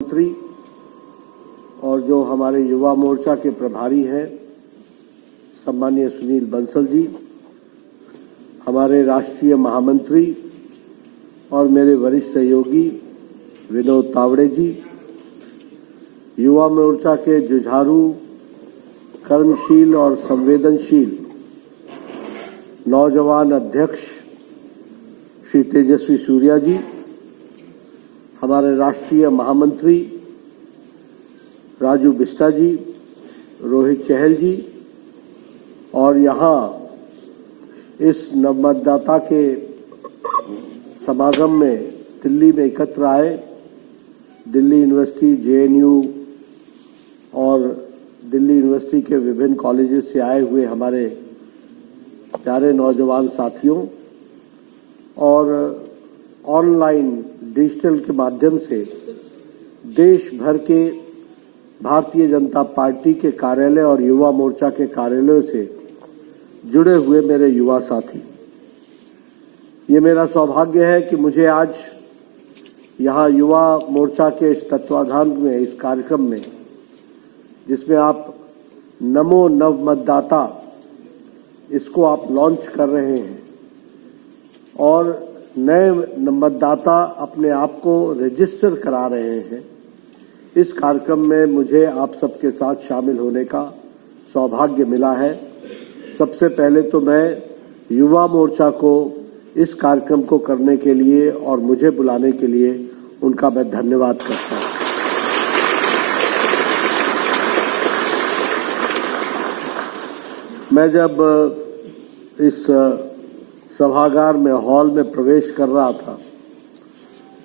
मंत्री और जो हमारे युवा मोर्चा के प्रभारी हैं सम्मानीय सुनील बंसल जी, हमारे राष्ट्रीय महामंत्री और मेरे वरिष्ठ सहयोगी विनोद तावड़े जी, युवा मोर्चा के जुझारू, कर्मशील और संवेदनशील नौजवान अध्यक्ष श्री तेजस्वी सूर्या जी, हमारे राष्ट्रीय महामंत्री राजू बिस्टा जी, रोहित चहल जी और यहाँ इस नवमतदाता के समागम में दिल्ली में एकत्र आए दिल्ली यूनिवर्सिटी, जेएनयू और दिल्ली यूनिवर्सिटी के विभिन्न कॉलेजेस से आए हुए हमारे प्यारे नौजवान साथियों और ऑनलाइन डिजिटल के माध्यम से देश भर के भारतीय जनता पार्टी के कार्यालय और युवा मोर्चा के कार्यालयों से जुड़े हुए मेरे युवा साथी, ये मेरा सौभाग्य है कि मुझे आज यहाँ युवा मोर्चा के इस तत्वाधान में, इस कार्यक्रम में, जिसमें आप नमो नव मतदाता इसको आप लॉन्च कर रहे हैं और नए मतदाता अपने आप को रजिस्टर करा रहे हैं, इस कार्यक्रम में मुझे आप सबके साथ शामिल होने का सौभाग्य मिला है। सबसे पहले तो मैं युवा मोर्चा को इस कार्यक्रम को करने के लिए और मुझे बुलाने के लिए उनका मैं धन्यवाद करता हूं। मैं जब इस सभागार में, हॉल में प्रवेश कर रहा था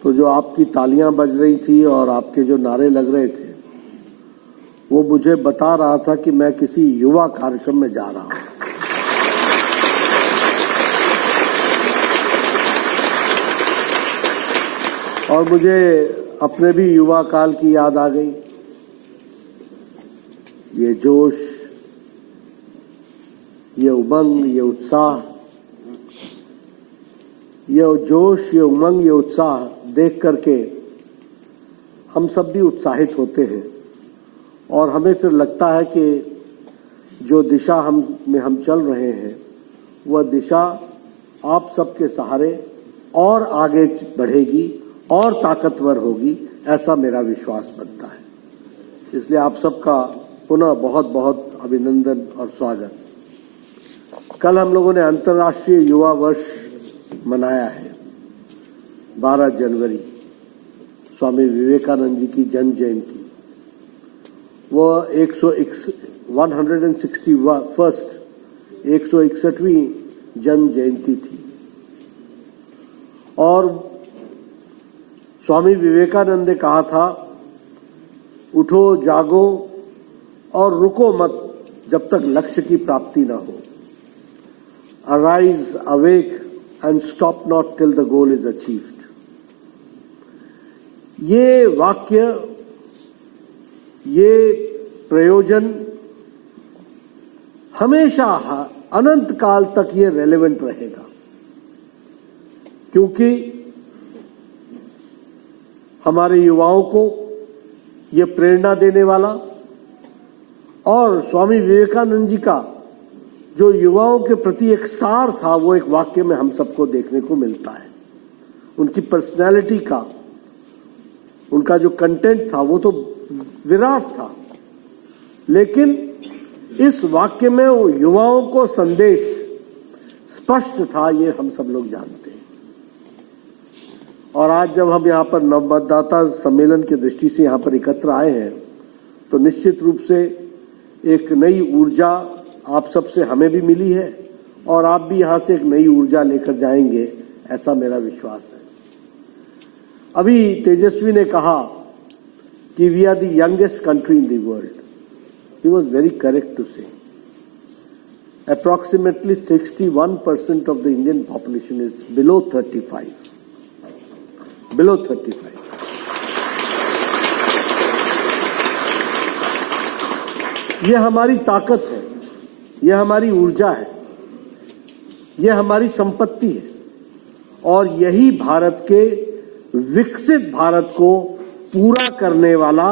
तो जो आपकी तालियां बज रही थी और आपके जो नारे लग रहे थे वो मुझे बता रहा था कि मैं किसी युवा कार्यक्रम में जा रहा हूं। और मुझे अपने भी युवा काल की याद आ गई। ये जोश, ये उमंग, ये उत्साह, ये जोश, ये उमंग, ये उत्साह देख करके हम सब भी उत्साहित होते हैं और हमें फिर लगता है कि जो दिशा हम चल रहे हैं वह दिशा आप सबके सहारे और आगे बढ़ेगी और ताकतवर होगी, ऐसा मेरा विश्वास बनता है। इसलिए आप सबका पुनः बहुत बहुत अभिनंदन और स्वागत। कल हम लोगों ने अंतर्राष्ट्रीय युवा वर्ष मनाया है, 12 जनवरी, स्वामी विवेकानंद जी की जन्म जयंती। वो 161वीं जन्म जयंती थी और स्वामी विवेकानंद ने कहा था, उठो, जागो और रुको मत जब तक लक्ष्य की प्राप्ति न हो। Arise, awake and stop not till the goal is achieved. ये वाक्य, ये प्रयोजन हमेशा अनंत काल तक ये रेलेवेंट रहेगा, क्योंकि हमारे युवाओं को ये प्रेरणा देने वाला और स्वामी विवेकानंद जी का जो युवाओं के प्रति एक सार था, वो एक वाक्य में हम सबको देखने को मिलता है। उनकी पर्सनैलिटी का, उनका जो कंटेंट था वो तो विराट था, लेकिन इस वाक्य में वो युवाओं को संदेश स्पष्ट था, ये हम सब लोग जानते हैं। और आज जब हम यहाँ पर नवमतदाता सम्मेलन की दृष्टि से यहाँ पर एकत्र आए हैं तो निश्चित रूप से एक नई ऊर्जा आप सबसे हमें भी मिली है और आप भी यहां से एक नई ऊर्जा लेकर जाएंगे, ऐसा मेरा विश्वास है। अभी तेजस्वी ने कहा कि we are the youngest country in the world. He was very correct to say. Approximately 61% of the Indian population is below 35। यह हमारी ताकत है, यह हमारी ऊर्जा है, यह हमारी संपत्ति है और यही भारत के विकसित भारत को पूरा करने वाला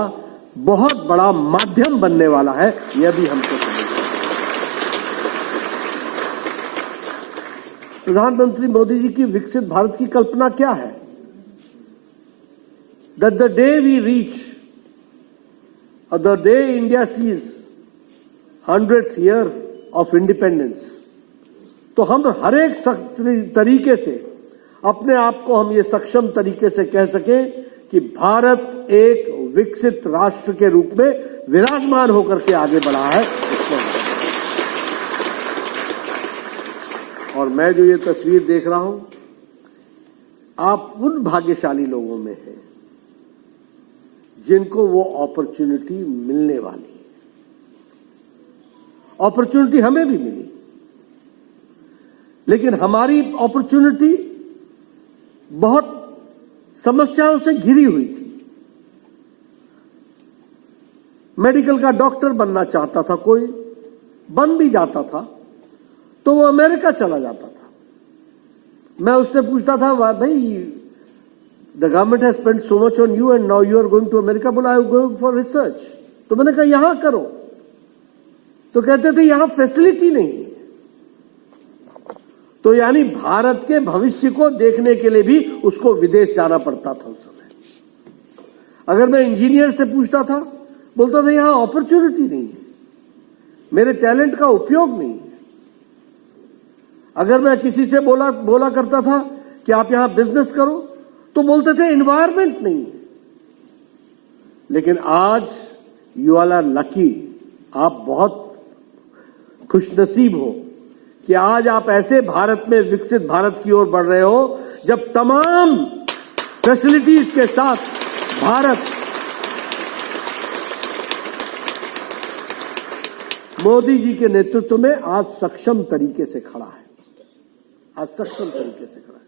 बहुत बड़ा माध्यम बनने वाला है, यह भी हमको समझना है। प्रधानमंत्री मोदी जी की विकसित भारत की कल्पना क्या है? That the day we reach, or the day India sees 100th year of independence, तो हम हर एक तरीके से अपने आप को हम ये सक्षम तरीके से कह सकें कि भारत एक विकसित राष्ट्र के रूप में विराजमान होकर के आगे बढ़ा है। और मैं जो ये तस्वीर देख रहा हूं, आप उन भाग्यशाली लोगों में हैं जिनको वो अपॉर्चुनिटी मिलने वाली है। अपॉर्चुनिटी हमें भी मिली, लेकिन हमारी अपॉर्चुनिटी बहुत समस्याओं से घिरी हुई थी। मेडिकल का डॉक्टर बनना चाहता था कोई, बन भी जाता था तो वो अमेरिका चला जाता था। मैं उससे पूछता था, भाई the government has spent so much on you and now you are going to America. बोला I am going for research. तो मैंने कहा यहां करो, तो कहते थे यहां फैसिलिटी नहीं है। तो यानी भारत के भविष्य को देखने के लिए भी उसको विदेश जाना पड़ता था उस समय। अगर मैं इंजीनियर से पूछता था, बोलता था यहां अपॉर्चुनिटी नहीं है, मेरे टैलेंट का उपयोग नहीं है। अगर मैं किसी से बोला करता था कि आप यहां बिजनेस करो, तो बोलते थे एनवायरमेंट नहीं है। लेकिन आज यू ऑल आर लकी, आप बहुत खुशनसीब हो कि आज आप ऐसे भारत में, विकसित भारत की ओर बढ़ रहे हो जब तमाम फैसिलिटीज के साथ भारत मोदी जी के नेतृत्व में आज सक्षम तरीके से खड़ा है। आज सक्षम तरीके से खड़ा है।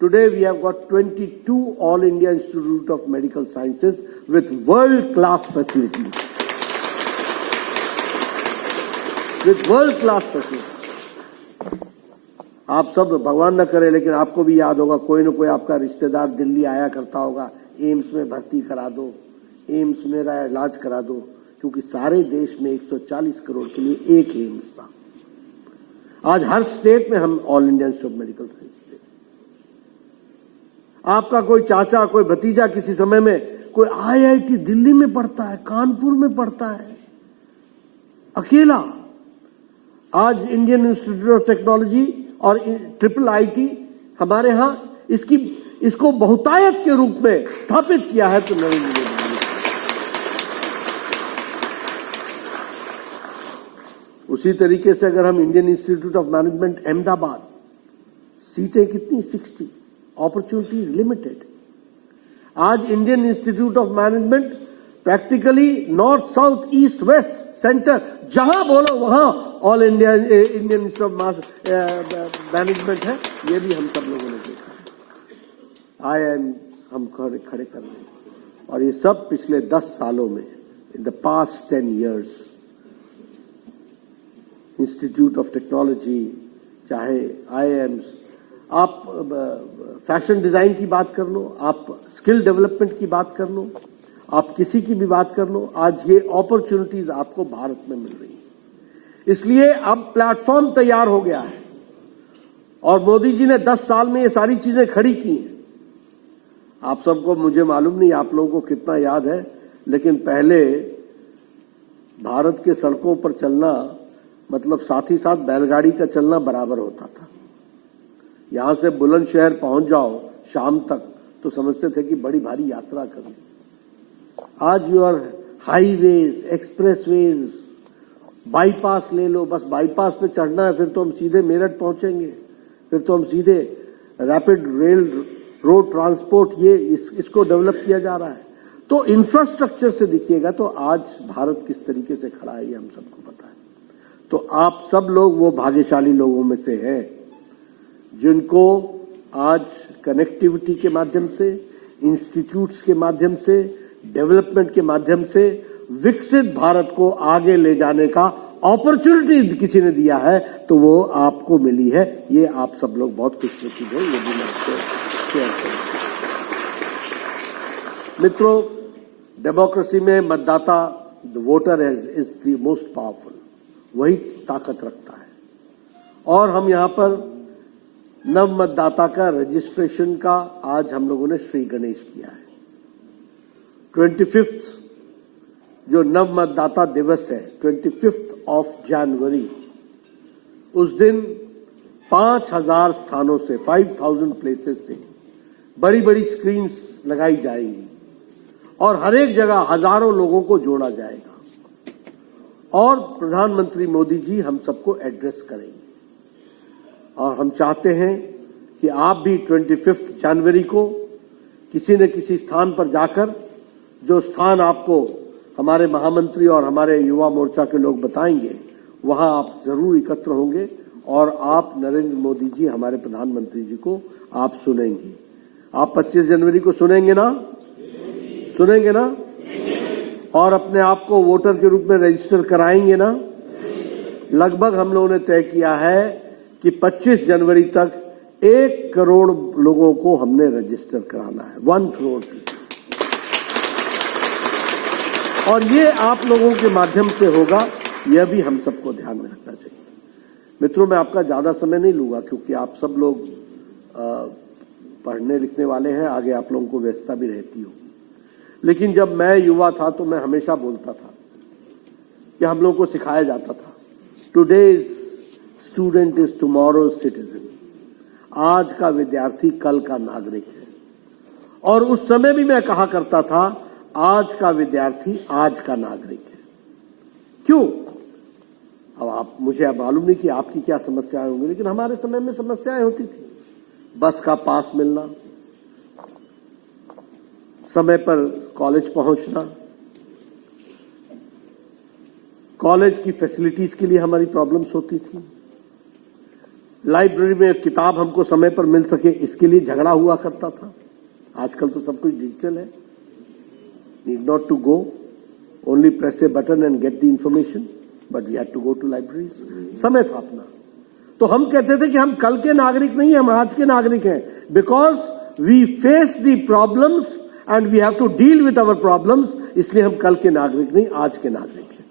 Today we have got 22 All India Institute of Medical Sciences with world-class facilities. With world-class facilities. आप सब भगवान न करे, लेकिन आपको भी याद होगा कोई न कोई आपका रिश्तेदार दिल्ली आया करता होगा, एम्स में भर्ती करा दो, एम्स में इलाज करा दो, क्योंकि सारे देश में 140 करोड़ के लिए एक एम्स था। आज हर स्टेट में हम all India institute of medical science. आपका कोई चाचा, कोई भतीजा किसी समय में कोई IIT दिल्ली में पढ़ता है, कानपुर में पढ़ता है, अकेला। आज इंडियन इंस्टीट्यूट ऑफ टेक्नोलॉजी और IIIT हमारे यहां इसको बहुतायत के रूप में स्थापित किया है। तो नरेंद्र मोदी उसी तरीके से अगर हम Indian Institute of Management Ahmedabad, सीटें कितनी 60, अपॉर्चुनिटी लिमिटेड। आज Indian Institute of Management practically north, south, east, west, centre, जहां बोलो वहां all India Indian Institute of Management है। ये भी हम सब लोगों ने देखा। IIM हम खड़े कर रहे हैं, और ये सब पिछले 10 सालों में, in the past 10 years, institute of technology, चाहे IIMs, आप फैशन डिजाइन की बात कर लो, आप स्किल डेवलपमेंट की बात कर लो, आप किसी की भी बात कर लो, आज ये अपॉर्चुनिटीज आपको भारत में मिल रही है। इसलिए अब प्लेटफॉर्म तैयार हो गया है, और मोदी जी ने 10 साल में ये सारी चीजें खड़ी की हैं। आप सबको, मुझे मालूम नहीं आप लोगों को कितना याद है, लेकिन पहले भारत के सड़कों पर चलना मतलब साथ ही साथ बैलगाड़ी का चलना बराबर होता था। यहां से बुलंदशहर पहुंच जाओ शाम तक तो समझते थे कि बड़ी भारी यात्रा करें। आज यूर हाईवेज, एक्सप्रेसवेज, बाईपास ले लो, बस बाईपास पे चढ़ना है, फिर तो हम सीधे मेरठ पहुंचेंगे, फिर तो हम सीधे रैपिड रेल रोड ट्रांसपोर्ट, ये इसको डेवलप किया जा रहा है। तो इंफ्रास्ट्रक्चर से देखिएगा तो आज भारत किस तरीके से खड़ा है, ये हम सबको पता है। तो आप सब लोग वो भाग्यशाली लोगों में से हैं जिनको आज कनेक्टिविटी के माध्यम से, इंस्टीट्यूट्स के माध्यम से, डेवलपमेंट के माध्यम से विकसित भारत को आगे ले जाने का अपॉर्चुनिटी किसी ने दिया है, तो वो आपको मिली है। ये आप सब लोग बहुत खुशनसीब हो, ये भी मैं आपको शेयर करूंगा। मित्रों, डेमोक्रेसी में मतदाता, the voter is the most powerful, वही ताकत रखता है। और हम यहां पर नव मतदाता का रजिस्ट्रेशन का आज हम लोगों ने श्री गणेश किया है। 25 जो नव मतदाता दिवस है, 25 ऑफ जनवरी, उस दिन 5000 स्थानों से, 5000 प्लेसेस से बड़ी बड़ी स्क्रीन्स लगाई जाएंगी और हर एक जगह हजारों लोगों को जोड़ा जाएगा और प्रधानमंत्री मोदी जी हम सबको एड्रेस करेंगे। और हम चाहते हैं कि आप भी 25 जनवरी को किसी न किसी स्थान पर जाकर, जो स्थान आपको हमारे महामंत्री और हमारे युवा मोर्चा के लोग बताएंगे, वहां आप जरूर एकत्र होंगे और आप नरेंद्र मोदी जी, हमारे प्रधानमंत्री जी को आप सुनेंगे। आप 25 जनवरी को सुनेंगे ना? सुनेंगे ना? और अपने आप को वोटर के रूप में रजिस्टर कराएंगे ना? लगभग हम लोगों ने तय किया है कि 25 जनवरी तक 1 करोड़ लोगों को हमने रजिस्टर कराना है, 1 करोड़। और ये आप लोगों के माध्यम से होगा, यह भी हम सबको ध्यान में रखना चाहिए। मित्रों, मैं आपका ज्यादा समय नहीं लूंगा क्योंकि आप सब लोग पढ़ने लिखने वाले हैं, आगे आप लोगों को व्यस्तता भी रहती हो। लेकिन जब मैं युवा था तो मैं हमेशा बोलता था कि हम लोगों को सिखाया जाता था, today's student is tomorrow's citizen. आज का विद्यार्थी कल का नागरिक है। और उस समय भी मैं कहा करता था, आज का विद्यार्थी आज का नागरिक है। क्यों? अब मुझे मालूम नहीं कि आपकी क्या समस्याएं होंगी, लेकिन हमारे समय में समस्याएं होती थी। बस का पास मिलना, समय पर कॉलेज पहुंचना, कॉलेज की फैसिलिटीज के लिए हमारी प्रॉब्लम्स होती थी, लाइब्रेरी में किताब हमको समय पर मिल सके इसके लिए झगड़ा हुआ करता था। आजकल तो सब कुछ डिजिटल है, need not to go, only press a button and get the information, but we had to go to libraries. समय था अपना। तो हम कहते थे कि हम कल के नागरिक नहीं, हम आज के नागरिक हैं, because we face the problems and we have to deal with our problems. इसलिए हम कल के नागरिक नहीं, आज के नागरिक हैं।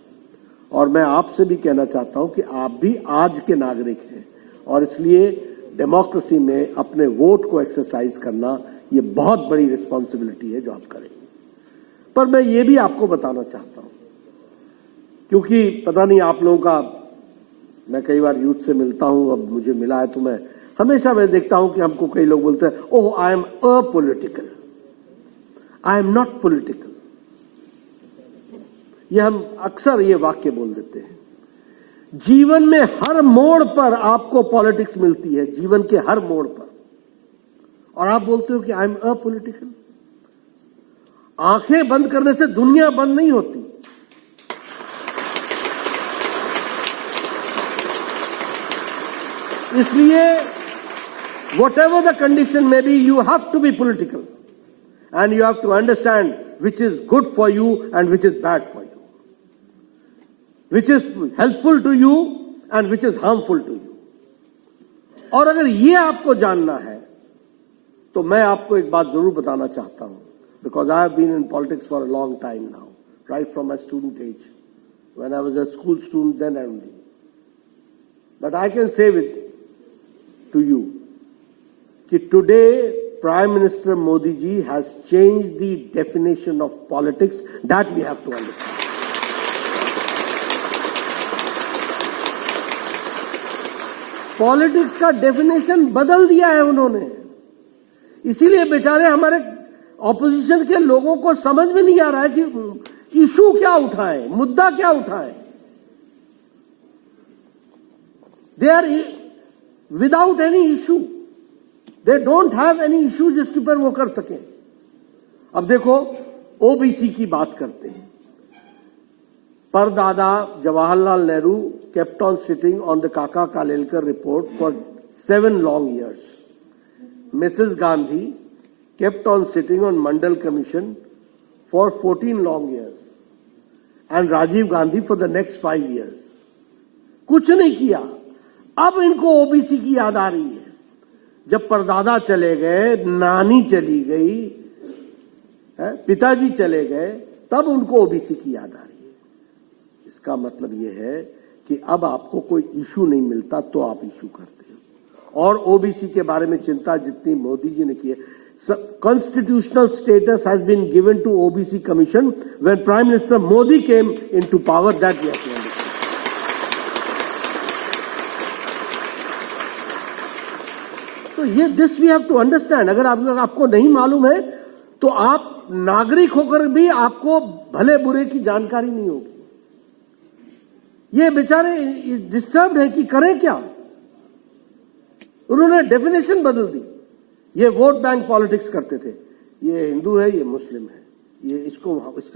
और मैं आपसे भी कहना चाहता हूं कि आप भी आज के नागरिक हैं और इसलिए डेमोक्रेसी में अपने वोट को एक्सरसाइज करना ये बहुत बड़ी रिस्पॉन्सिबिलिटी है जो आप करेंगे। पर मैं ये भी आपको बताना चाहता हूं, क्योंकि पता नहीं आप लोगों का, मैं कई बार यूथ से मिलता हूं, अब मुझे मिला है तो मैं हमेशा देखता हूं कि हमको कई लोग बोलते हैं, oh I am apolitical, I am not political. ये हम अक्सर ये वाक्य बोल देते हैं। जीवन में हर मोड़ पर आपको पॉलिटिक्स मिलती है, जीवन के हर मोड़ पर, और आप बोलते हो कि आई एम अपोलिटिकल। आंखें बंद करने से दुनिया बंद नहीं होती। इसलिए whatever the condition may be, you have to be political and you have to understand which is good for you and which is bad for you, which is helpful to you and which is harmful to you. और अगर ये आपको जानना है तो मैं आपको एक बात जरूर बताना चाहता हूं, because I have been in politics for a long time now, right from my student age, when I was a school student then only. But I can say to you that today Prime Minister Modi ji has changed the definition of politics, that we have to understand. Politics का definition बदल दिया है उन्होंने। इसीलिए बेचारे हमारे opposition के लोगों को समझ में नहीं आ रहा है कि इशू क्या उठाएं, मुद्दा क्या उठाएं। They are without any issue, they don't have any issue जिसके ऊपर वो कर सकें। अब देखो, ओबीसी की बात करते हैं। परदादा Jawaharlal Nehru kept on sitting on the Kaka Kalelkar report for 7 long years. Mrs. Gandhi kept on sitting on Mandal Commission for 14 long years. And Rajiv Gandhi for the next 5 years. कुछ नहीं किया। अब इनको ओबीसी की याद आ रही है। जब परदादा चले गए, नानी चली गई, पिताजी चले गए, तब उनको ओबीसी की याद आ रही है। इसका मतलब यह है कि अब आपको कोई इशू नहीं मिलता तो आप इशू करते हो। और ओबीसी के बारे में चिंता जितनी मोदी जी ने की है, constitutional status has been given to OBC Commission when Prime Minister Modi came into power. That we have to understand. तो ये this we have to understand. अगर आपको नहीं मालूम है तो आप नागरिक होकर भी आपको भले बुरे की जानकारी नहीं होगी। ये बेचारे डिस्टर्ब है कि करें क्या। उन्होंने डेफिनेशन बदल दी। ये वोट बैंक पॉलिटिक्स करते थे, ये हिंदू है, ये मुस्लिम है, ये इसको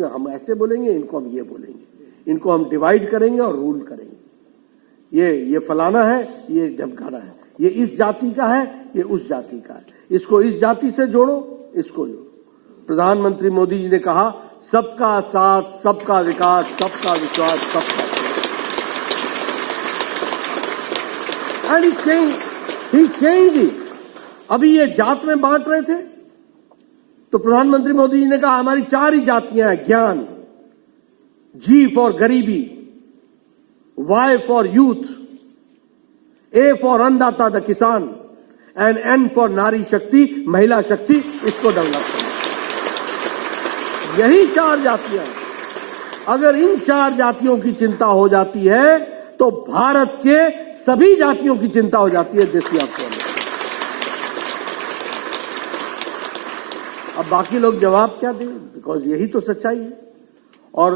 हम ऐसे बोलेंगे, इनको हम ये बोलेंगे, इनको हम डिवाइड करेंगे और रूल करेंगे। ये फलाना है, ये ढमकाना है, ये इस जाति का है, ये उस जाति का है, इसको इस जाति से जोड़ो, इसको जोड़ो। प्रधानमंत्री मोदी जी ने कहा सबका साथ, सबका विकास, सबका विश्वास, सबका एंड ही चेंज इट। अभी ये जात में बांट रहे थे तो प्रधानमंत्री मोदी जी ने कहा हमारी 4 ही जातियां हैं, ज्ञान, G for garibi, Y for youth, A for annadata the kisan and N for nari shakti, महिला शक्ति। इसको डेवलप करना, यही 4 जातियां हैं। अगर इन 4 जातियों की चिंता हो जाती है तो भारत के सभी जातियों की चिंता हो जाती है। जैसी आपको अब बाकी लोग जवाब क्या दें, बिकॉज यही तो सच्चाई है। और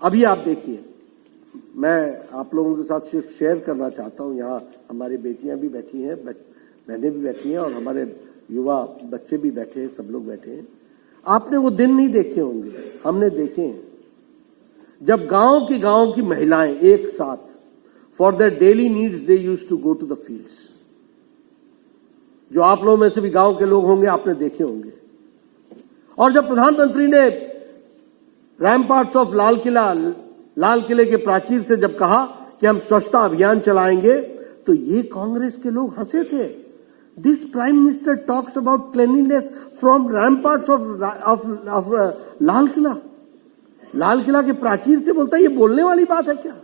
अभी आप देखिए, मैं आप लोगों के साथ सिर्फ शेयर करना चाहता हूं, यहां हमारी बेटियां भी बैठी हैं, बहनें भी बैठी हैं और हमारे युवा बच्चे भी बैठे हैं, सब लोग बैठे हैं। आपने वो दिन नहीं देखे होंगे, हमने देखे हैं, जब गांव की महिलाएं एक साथ for their daily needs they used to go to the fields. जो आप लोगों में से भी गांव के लोग होंगे, आपने देखे होंगे। और जब प्रधानमंत्री ने रैम्पार्ट्स ऑफ लाल किले के प्राचीर से जब कहा कि हम स्वच्छता अभियान चलाएंगे, तो ये कांग्रेस के लोग हंसे थे। This prime minister talks about cleanliness from ramparts of Lal Qila. Lal Qila के प्राचीर से बोलता है, ये बोलने वाली बात है क्या?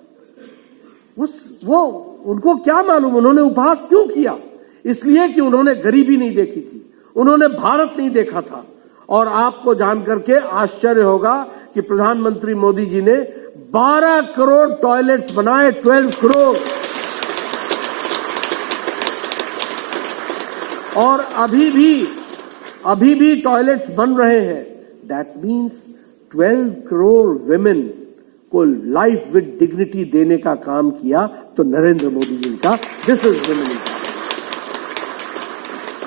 वो उनको क्या मालूम उन्होंने उपहास क्यों किया? इसलिए कि उन्होंने गरीबी नहीं देखी थी, उन्होंने भारत नहीं देखा था। और आपको जानकर के आश्चर्य होगा कि प्रधानमंत्री मोदी जी ने 12 करोड़ टॉयलेट्स बनाए, 12 करोड़। और अभी भी टॉयलेट्स बन रहे हैं। दैट मीन्स 12 करोड़ विमेन को लाइफ विद डिग्निटी देने का काम किया तो नरेंद्र मोदी जी का। This is women empowerment.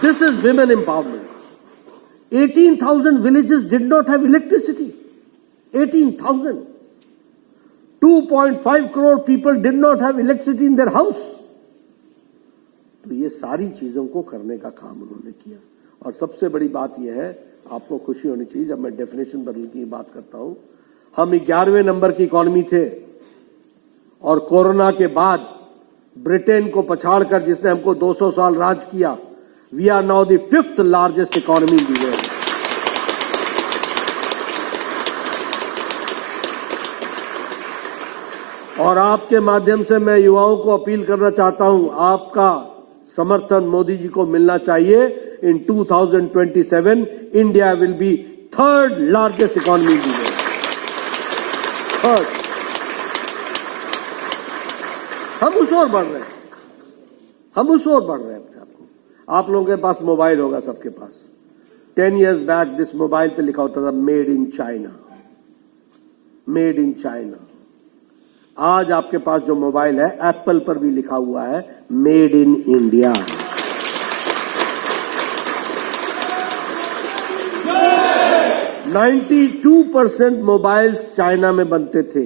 This is women empowerment. 18,000 villages did not have electricity. 18,000. 2.5 crore people did not have electricity in their house. तो ये सारी चीजों को करने का काम उन्होंने किया। और सबसे बड़ी बात यह है, आपको खुशी होनी चाहिए जब मैं डेफिनेशन बदल की बात करता हूं, हम 11वें नंबर की इकोनॉमी थे और कोरोना के बाद ब्रिटेन को पछाड़कर जिसने हमको 200 साल राज किया, we are now the 5th largest economy in the world. और आपके माध्यम से मैं युवाओं को अपील करना चाहता हूं, आपका समर्थन मोदी जी को मिलना चाहिए। In 2027, India will be 3rd largest economy in the world. 3rd. हम उस ओर बढ़ रहे हैं, अपने आप को। आप लोगों के पास मोबाइल होगा, सबके पास। 10 years बैक दिस मोबाइल पे लिखा होता था made in China, made in China. आज आपके पास जो मोबाइल है, एप्पल पर भी लिखा हुआ है made in India. Yeah! 92% mobile China में बनते थे,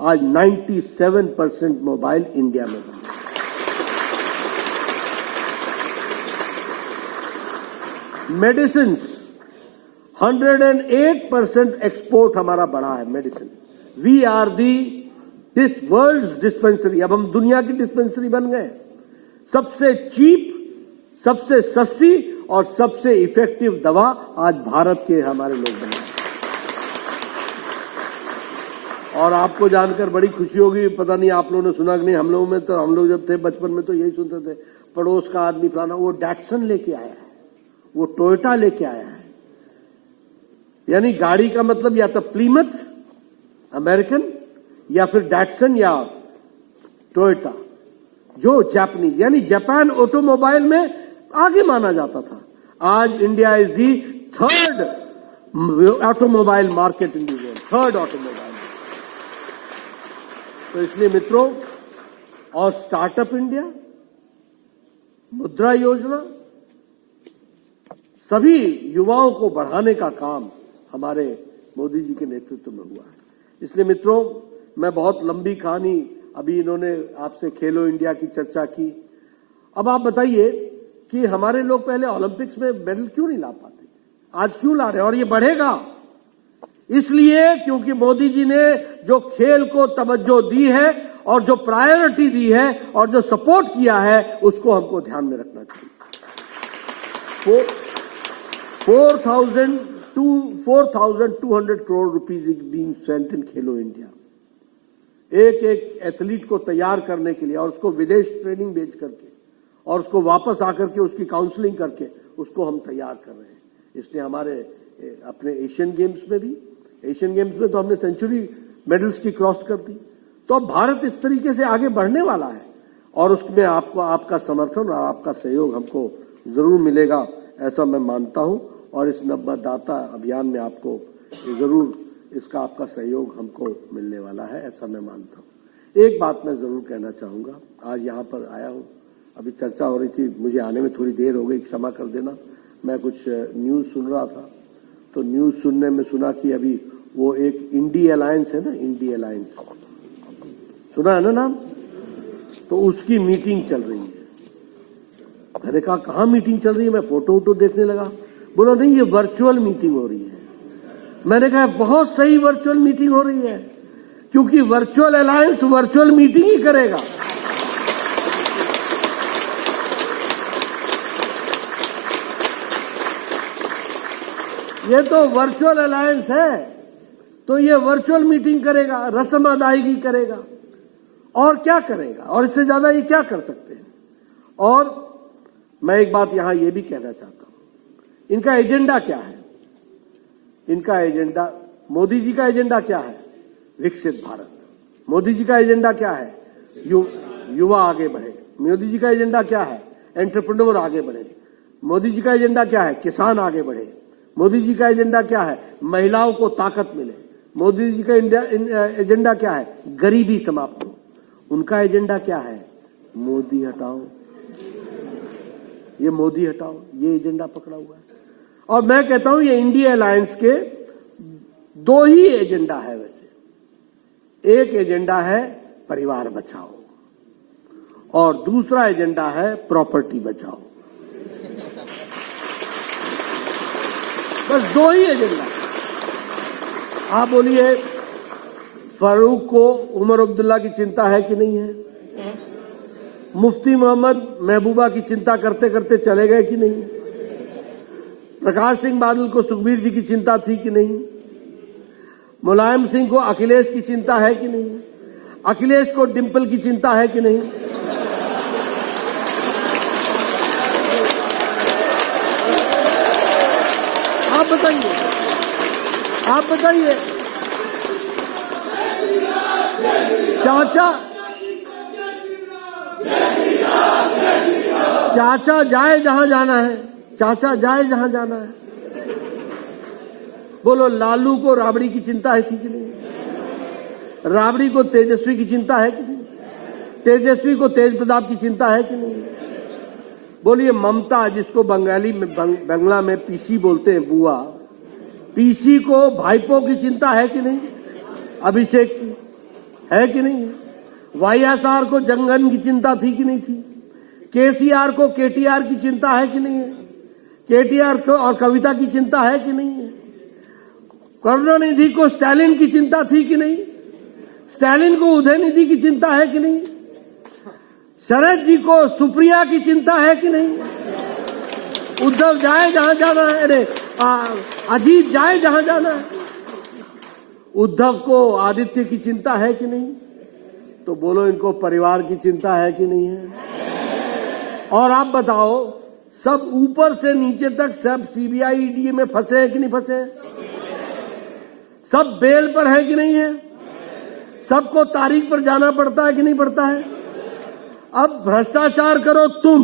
आज 97% मोबाइल इंडिया में बनते हैं। मेडिसिन 108% एक्सपोर्ट हमारा बढ़ा है। Medicine, we are this world's dispensary. अब हम दुनिया की डिस्पेंसरी बन गए। सबसे चीप, सबसे सस्ती और सबसे इफेक्टिव दवा आज भारत के हमारे लोग बने। और आपको जानकर बड़ी खुशी होगी, पता नहीं आप लोगों ने सुना कि नहीं, हम लोग जब थे बचपन में तो यही सुनते थे, पड़ोस का आदमी फलाना, वो डैटसन लेके आया है, वो टोयोटा लेके आया है। यानी गाड़ी का मतलब या तो प्लीमथ अमेरिकन या फिर डैटसन या टोयोटा, जो जापानीज, यानी जापान ऑटोमोबाइल में आगे माना जाता था। आज India is the third automobile market in the world, third automobile. तो इसलिए मित्रों, और स्टार्टअप इंडिया, मुद्रा योजना, सभी युवाओं को बढ़ाने का काम हमारे मोदी जी के नेतृत्व में हुआ है। इसलिए मित्रों, मैं बहुत लंबी कहानी, अभी इन्होंने आपसे खेलो इंडिया की चर्चा की। अब आप बताइए कि हमारे लोग पहले ओलंपिक्स में मेडल क्यों नहीं ला पाते, आज क्यों ला रहे हैं? और ये बढ़ेगा इसलिए क्योंकि मोदी जी ने जो खेल को तवज्जो दी है और जो प्रायोरिटी दी है और जो सपोर्ट किया है, उसको हमको ध्यान में रखना चाहिए। 4,200 crore rupees is being spent in Khelo India, एक एक एथलीट को तैयार करने के लिए, और उसको विदेश ट्रेनिंग भेज करके और उसको वापस आकर के उसकी काउंसलिंग करके उसको हम तैयार कर रहे हैं। इसलिए हमारे अपने एशियन गेम्स में तो हमने सेंचुरी मेडल्स की क्रॉस कर दी। तो अब भारत इस तरीके से आगे बढ़ने वाला है और उसमें आपको आपका समर्थन और आपका सहयोग हमको जरूर मिलेगा, ऐसा मैं मानता हूं। और इस मतदाता अभियान में आपको जरूर इसका आपका सहयोग हमको मिलने वाला है, ऐसा मैं मानता हूं। एक बात मैं जरूर कहना चाहूंगा, आज यहां पर आया हूं, अभी चर्चा हो रही थी, मुझे आने में थोड़ी देर हो गई, क्षमा कर देना। मैं कुछ न्यूज सुन रहा था, तो न्यूज सुनने में सुना कि अभी वो एक इंडी अलायंस है ना, इंडी अलायंस सुना है ना नाम, तो उसकी मीटिंग चल रही है। मैंने कहा कहां मीटिंग चल रही है? मैं फोटो देखने लगा, बोला नहीं ये वर्चुअल मीटिंग हो रही है। मैंने कहा बहुत सही वर्चुअल मीटिंग हो रही है, क्योंकि वर्चुअल अलायंस वर्चुअल मीटिंग ही करेगा। ये तो वर्चुअल अलायंस है, तो ये वर्चुअल मीटिंग करेगा, रस्म अदायगी करेगा, और क्या करेगा? और इससे ज्यादा ये क्या कर सकते हैं? और मैं एक बात यहां ये भी कहना चाहता हूं, इनका एजेंडा क्या है? इनका एजेंडा, मोदी जी का एजेंडा क्या है? विकसित भारत। मोदी जी का एजेंडा क्या है? युवा आगे बढ़े। मोदी जी का एजेंडा क्या है? एंटरप्रेन्योर आगे बढ़े। मोदी जी का एजेंडा क्या है? किसान आगे बढ़े। मोदी जी का एजेंडा क्या है? महिलाओं को ताकत मिले। मोदी जी का एजेंडा क्या है? गरीबी समाप्त हो। उनका एजेंडा क्या है? मोदी हटाओ, ये मोदी हटाओ, ये एजेंडा पकड़ा हुआ है। और मैं कहता हूं ये इंडिया अलायंस के दो ही एजेंडा है वैसे। एक एजेंडा है परिवार बचाओ और दूसरा एजेंडा है प्रॉपर्टी बचाओ। बस दो ही एजेंडा। आप बोलिए फारूक को उमर अब्दुल्ला की चिंता है कि नहीं है? मुफ्ती मोहम्मद महबूबा की चिंता करते करते चले गए कि नहीं? प्रकाश सिंह बादल को सुखबीर जी की चिंता थी कि नहीं? मुलायम सिंह को अखिलेश की चिंता है कि नहीं? अखिलेश को डिंपल की चिंता है कि नहीं? आप बताइए, आप बताइए। चाचा जाए जहां जाना है, चाचा जाए जहां जाना है। बोलो लालू को राबड़ी की चिंता है कि नहीं? राबड़ी को तेजस्वी की चिंता है कि नहीं? तेजस्वी को तेज प्रताप की चिंता है कि नहीं? बोलिए ममता, जिसको बंगाली में बंगला में पीसी बोलते हैं, बुआ, पीसी को भाईपो की चिंता है कि नहीं? अभिषेक की है कि नहीं? वाईएसआर को जंगन की चिंता थी कि नहीं थी? केसीआर को केटीआर की चिंता है कि नहीं है? केटीआर को और कविता की चिंता है कि नहीं है? करुणानिधि को स्टालिन की चिंता थी कि नहीं? स्टालिन को उदयनिधि की चिंता है कि नहीं? शरद जी को सुप्रिया की चिंता है कि नहीं? उद्धव जाए जहां जाना है, अरे अजीत जाए जहां जाना है। उद्धव को आदित्य की चिंता है कि नहीं? तो बोलो इनको परिवार की चिंता है कि नहीं है? और आप बताओ, सब ऊपर से नीचे तक सब सीबीआई ईडी में फंसे हैं कि नहीं फंसे? सब बेल पर है कि नहीं है? सबको तारीख पर जाना पड़ता है कि नहीं पड़ता है? अब भ्रष्टाचार करो तुम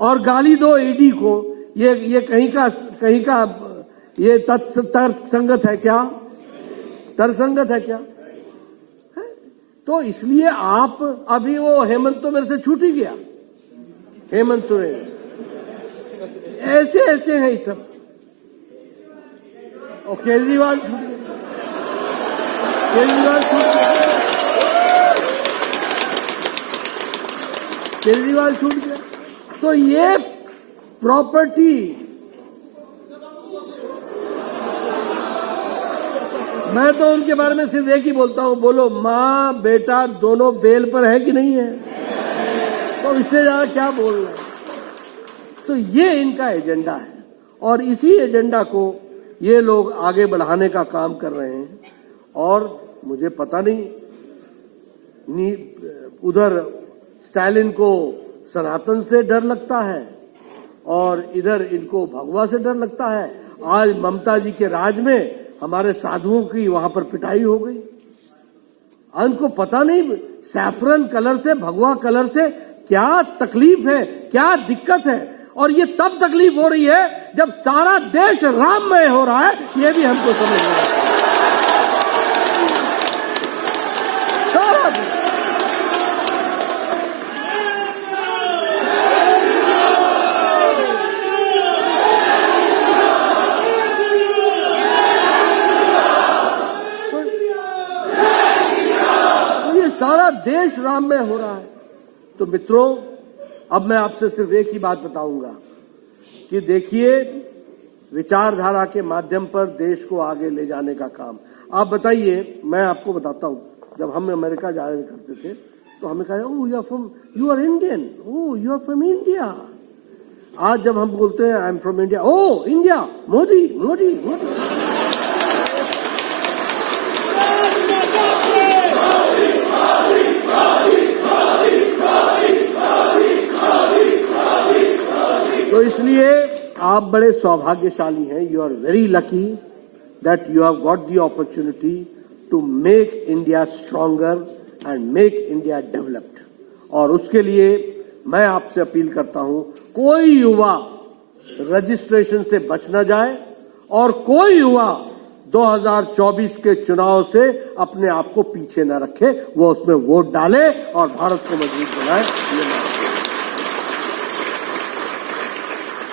और गाली दो ईडी को, ये कहीं का ये तर्क संगत है क्या? तर्कसंगत है क्या? है? तो इसलिए आप अभी वो हेमंत तो मेरे से छूट ही गया, हेमंत सोरेन ऐसे हैं ये सब, और केजरीवाल छूट गया, केजरीवाल छूट गया। तो ये प्रॉपर्टी मैं तो उनके बारे में सिर्फ एक ही बोलता हूं, बोलो मां बेटा दोनों बेल पर है कि नहीं है? तो इससे ज्यादा क्या बोलना है? तो ये इनका एजेंडा है और इसी एजेंडा को ये लोग आगे बढ़ाने का काम कर रहे हैं। और मुझे पता नहीं उधर स्टालिन को सनातन से डर लगता है और इधर इनको भगवा से डर लगता है। आज ममता जी के राज में हमारे साधुओं की वहां पर पिटाई हो गई। उनको पता नहीं सैफरन कलर से भगवा कलर से क्या तकलीफ है, क्या दिक्कत है। और ये तब तकलीफ हो रही है जब सारा देश राममय हो रहा है, ये भी हमको समझना है। सारा देश राम में हो रहा है। तो मित्रों, अब मैं आपसे सिर्फ एक ही बात बताऊंगा कि देखिए, विचारधारा के माध्यम पर देश को आगे ले जाने का काम आप बताइए। मैं आपको बताता हूं, जब हम अमेरिका जाया करते थे तो हमें कहा, oh you are Indian, oh you are from India. आज जब हम बोलते हैं I am from India, oh India, Modi Modi Modi. तो इसलिए आप बड़े सौभाग्यशाली हैं। You are very lucky that you have got the opportunity to make India stronger and make India developed. और उसके लिए मैं आपसे अपील करता हूं, कोई युवा रजिस्ट्रेशन से बच न जाए और कोई युवा 2024 के चुनाव से अपने आप को पीछे न रखे, वो उसमें वोट डाले और भारत को मजबूत बनाए।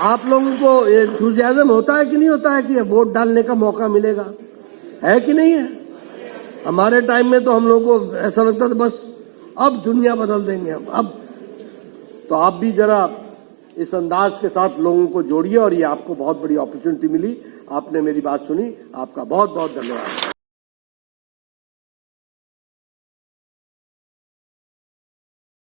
आप लोगों को एंथुसियाज्म होता है कि नहीं होता है कि वोट डालने का मौका मिलेगा? है कि नहीं है? हमारे टाइम में तो हम लोगों को ऐसा लगता था बस अब दुनिया बदल देंगे अब। तो आप भी जरा इस अंदाज के साथ लोगों को जोड़िए और ये आपको बहुत बड़ी अपॉर्चुनिटी मिली। आपने मेरी बात सुनी, आपका बहुत बहुत धन्यवाद।